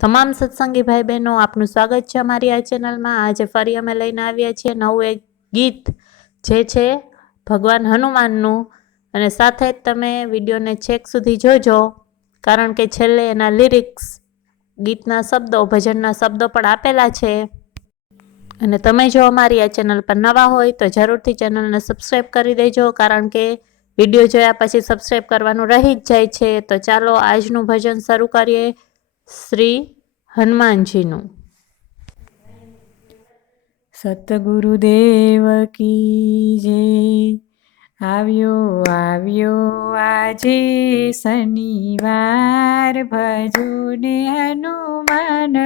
તમામ સત્સંગી ભાઈ બહેનો, આપનું સ્વાગત છે અમારી આ ચેનલમાં। આજે ફરી અમે લઈને આવ્યા છીએ નવું એક ગીત, જે છે ભગવાન હનુમાનનું। અને સાથે જ તમે વિડીયોને છેક સુધી જોજો, કારણ કે છેલ્લે એના લિરિક્સ, ગીતના શબ્દો, ભજનના શબ્દો પણ આપેલા છે। અને તમે જો અમારી આ ચેનલ પર નવા હોય તો જરૂરથી ચેનલને સબસ્ક્રાઈબ કરી દેજો, કારણ કે વિડીયો જોયા પછી સબસ્ક્રાઈબ કરવાનું રહી જ જાય છે। તો ચાલો આજનું ભજન શરૂ કરીએ શ્રી હનુમાનજીનું। સતગુરુદેવ કી જય। આવ્યો આજે શનિવાર, ભજો ને હનુમાન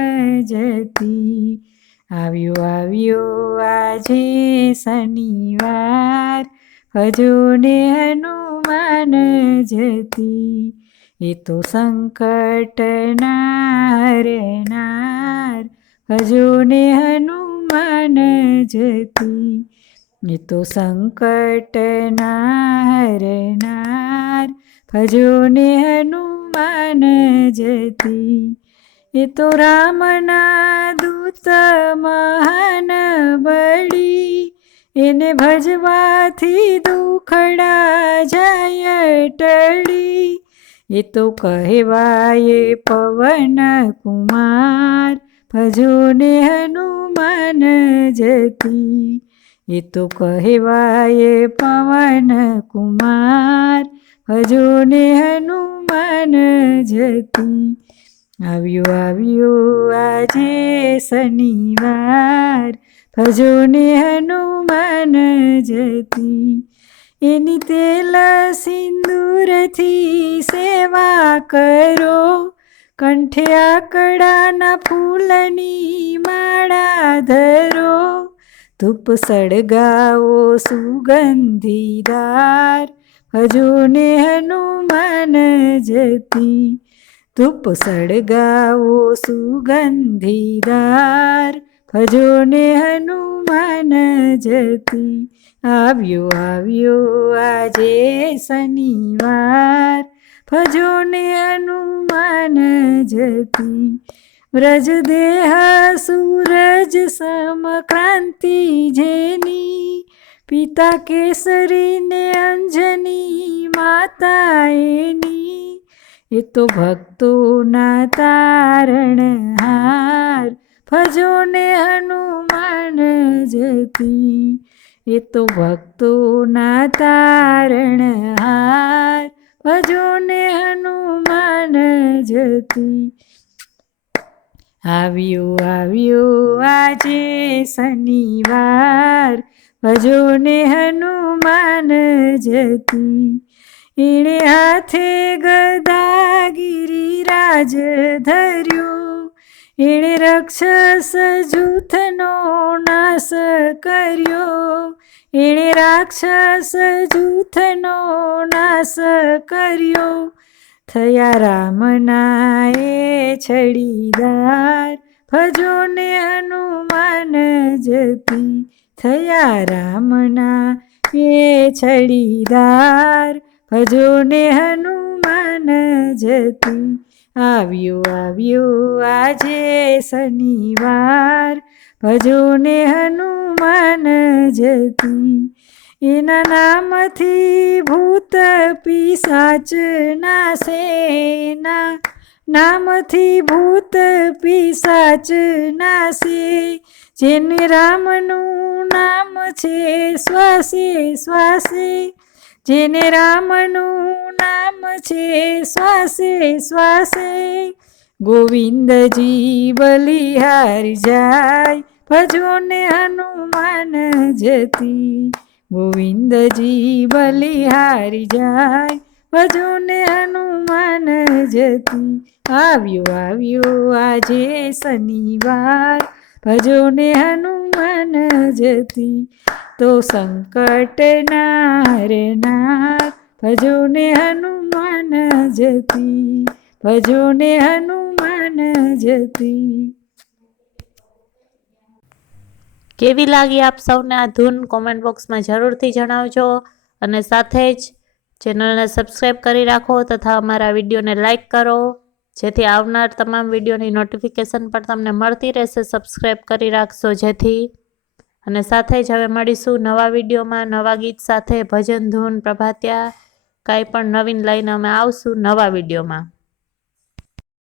જતી। આવ્યો આજે શનિવાર, ભજો ને હનુમાન જતી। એ તો સંકટના હરનાર, ભજો ને હનુમાન જતી। એ તો સંકટના હરનાર, ભજો ને હનુમાન જતી। એ તો રામના દૂત મહાન બળી, એને ભજવાથી દુખડા જાય ટળી। એ તો કહેવાય પવન કુમાર, ભજો ને હનુમાન જતી। એ તો કહેવાય પવન કુમાર, ભજો ને હનુમાન જતી। આવ્યો આજે શનિવાર, ભજો ને હનુમાન જતી। એની તેલ સિંદૂરથી સેવા કરો, કંઠે આકડાના ફૂલની માળા ધરો। ધૂપ સળગાવો સુગંધીદાર, ભજો ને હનુમાન જતી। ધૂપ સળગાવો સુગંધીદાર, ભજો ને હનુમાન જતી। આવ્યો આજે શનિવાર, ભજો ને હનુમાન જતી। વ્રજદેહ સૂરજ સમ ક્રાંતિ જેની, પિતા કેસરી ને અંજની માતા એની। એ તો ભક્તોના તારણહાર, ભજો ને હનુમાન જતી। એ તો ભક્તોના તારણહાર, ભજો ને હનુમાન જતી। આવ્યો આજે શનિવાર, ભજો ને હનુમાન જતી। એણે હાથે ગદા ગિરિરાજ ધર્યો, એણે રાક્ષસ જૂથનો નાશ કર્યો। એણે રાક્ષસ જૂથનો નાશ કર્યો, થયા રામના એ છડીદાર, ભજો ને હનુમાન જતી। થયા રામના એ છડીદાર, ભજો ને હનુમાન જતી। આવ્યો આજે શનિવાર, ભજો ને હનુમાન જતી। એના નામથી ભૂત પિશાચ નાશે, એના નામથી ભૂત પિશાચ નાશે। જેને રામનું નામ છે શ્વાસે શ્વાસે, જેને રામનું નામ છે શ્વાસે શ્વાસે। ગોવિંદજી બલિહારી જાય, ભજો ને હનુમાન જતી। ગોવિંદજી બલિહારી જાય, ભજો ને હનુમાન જતી। આવ્યો આજે શનિવાર, ભજો ને હનુમાન જતી। તો સંકટના હરનાર, ભજો ને હનુમાન જતી। ભજો ને હનુમાન જતી। કેવી લાગી આપ સૌને આ ધૂન કોમેન્ટ બોક્સમાં જરૂરથી જણાવજો। અને સાથે જ ચેનલને સબસ્ક્રાઈબ કરી રાખો તથા અમારા વિડીયોને લાઈક કરો। જેથી આવનાર તમામ વિડીયોની નોટિફિકેશન પણ તમને મળતી રહેશે. સબસ્ક્રાઈબ કરી રાખશો જેથી. અને સાથે જ હવે મળીશું નવા વિડીયોમાં નવા ગીત સાથે, ભજન ધૂન પ્રભાત્યા કાંઈ પણ નવીન લઈને અમે આવશું નવા વિડીયોમાં.